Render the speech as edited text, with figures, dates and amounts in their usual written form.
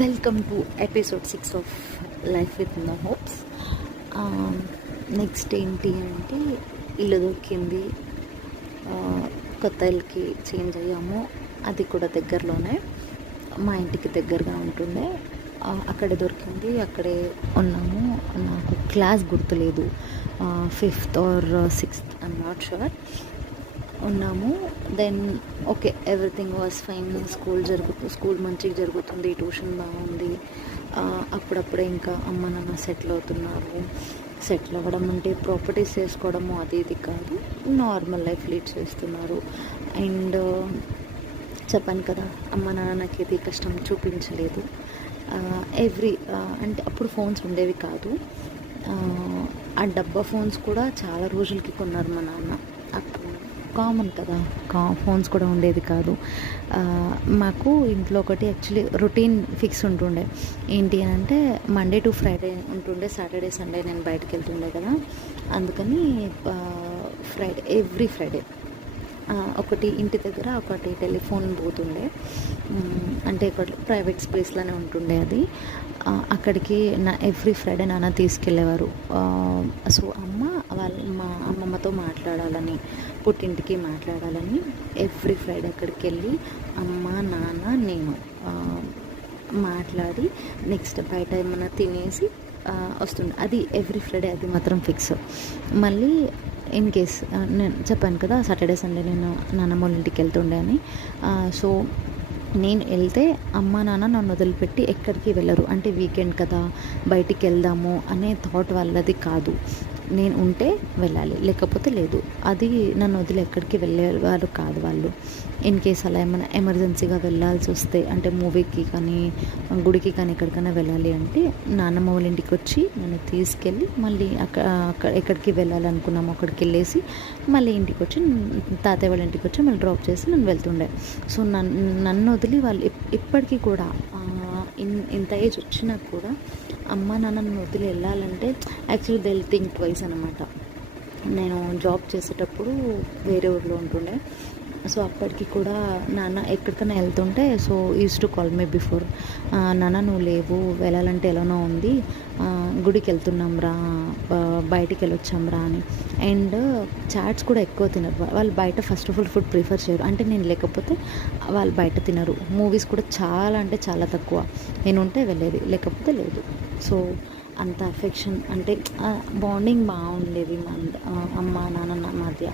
Welcome to episode 6 of life with no hopes. Next ఏంటి అంటే ఇల్లు దొరికింది. కొత్త ఇల్లుకి చేంజ్ అయ్యాము. అది కూడా దగ్గరలోనే, మా ఇంటికి దగ్గరగా ఉంటుండే. అక్కడే దొరికింది, అక్కడే ఉన్నాము. నాకు క్లాస్ గుర్తులేదు, 5th or 6th, I'm not sure. ఉన్నాము. Then okay, everything was fine. School మంచిగా జరుగుతుంది, ట్యూషన్ బాగుంది. అప్పుడప్పుడే ఇంకా అమ్మ నాన్న సెటిల్ అవుతున్నారు. సెటిల్ అవ్వడం అంటే ప్రాపర్టీస్ చేసుకోవడము అది ఇది కాదు, నార్మల్ లైఫ్ లీడ్ చేస్తున్నారు. అండ్ చెప్పాను కదా, అమ్మ నాన్న నాకు ఏది కష్టం చూపించలేదు. అంటే అప్పుడు ఫోన్స్ ఉండేవి కాదు. ఆ డబ్బా ఫోన్స్ కూడా చాలా రోజులకి కొన్నారు మా నాన్న. అప్పుడు కామన్ కదా, ఫోన్స్ కూడా ఉండేది కాదు. మాకు ఇంట్లో ఒకటి యాక్చువల్లీ రొటీన్ ఫిక్స్ ఉంటుండే. ఏంటి అని అంటే మండే టు ఫ్రైడే ఉంటుండే, సాటర్డే సండే నేను బయటకు వెళ్తుండే కదా. అందుకని ఎవ్రీ ఫ్రైడే ఒకటి ఇంటి దగ్గర ఒకటి టెలిఫోన్ పోతుండే. అంటే ఇక్కడ ప్రైవేట్ స్పేస్లోనే ఉంటుండే అది. అక్కడికి ఎవ్రీ ఫ్రైడే నాన్న తీసుకెళ్ళేవారు. సో మా అమ్మమ్మతో మాట్లాడాలని, పుట్టింటికి మాట్లాడాలని ఎవ్రీ ఫ్రైడే అక్కడికి వెళ్ళి అమ్మ నాన్న నేను మాట్లాడి నెక్స్ట్ బయట ఏమన్నా తినేసి వస్తుండే. అది ఎవ్రీ ఫ్రైడే, అది మాత్రం ఫిక్స్. మళ్ళీ ఇన్ కేస్ నేను చెప్పాను కదా, సాటర్డే సండే నేను నాన్నమ్మ వాళ్ళ ఇంటికి వెళ్తుండే అని. సో నేను వెళ్తే అమ్మ నాన్న నన్ను వదిలిపెట్టి ఎక్కడికి వెళ్ళరు. అంటే వీకెండ్ కదా, బయటికి వెళ్దాము అనే థాట్ వాళ్ళది కాదు. నేను ఉంటే వెళ్ళాలి, లేకపోతే లేదు. అది నన్ను వదిలి ఎక్కడికి వెళ్ళేవారు కాదు వాళ్ళు. ఇన్ కేస్ అలా ఏమైనా ఎమర్జెన్సీగా వెళ్ళాల్సి వస్తే, అంటే మూవీకి కానీ గుడికి కానీ ఎక్కడికైనా వెళ్ళాలి అంటే నాన్నమ్మ వాళ్ళ ఇంటికి వచ్చి నన్ను తీసుకెళ్ళి మళ్ళీ అక్కడ ఎక్కడికి వెళ్ళాలనుకున్నాము అక్కడికి వెళ్ళేసి మళ్ళీ ఇంటికి వచ్చి తాతయ్య వాళ్ళ ఇంటికి వచ్చి మళ్ళీ డ్రాప్ చేసి నన్ను వెళ్తుండే. సో నన్ను వదిలి వాళ్ళు ఇప్పటికీ కూడా ఇంత ఏజ్ వచ్చినా కూడా అమ్మ నాన్నను వదిలి వెళ్ళాలంటే actually they will think twice అనమాట. నేను జాబ్ చేసేటప్పుడు వేరే ఊర్లో ఉంటుండే. సో అప్పటికి కూడా నాన్న ఎక్కడికైనా వెళ్తుంటే so use to call me before, నాన్న నువ్వు లేవు, వెళ్ళాలంటే ఎలానో ఉంది, గుడికి వెళ్తున్నాం రా, బయటికి వెళ్ళొచ్చాం రా అని. అండ్ చాట్స్ కూడా ఎక్కువ తినరు వాళ్ళు. బయట first of all food prefer చేయరు. అంటే నేను లేకపోతే వాళ్ళు బయట తినరు. మూవీస్ కూడా చాలా అంటే చాలా తక్కువ. నేను ఉంటే వెళ్ళేది, లేకపోతే లేదు. సో అంత అఫెక్షన్, అంటే బాండింగ్ బాగుండేది మా అమ్మ నాన్న మధ్య.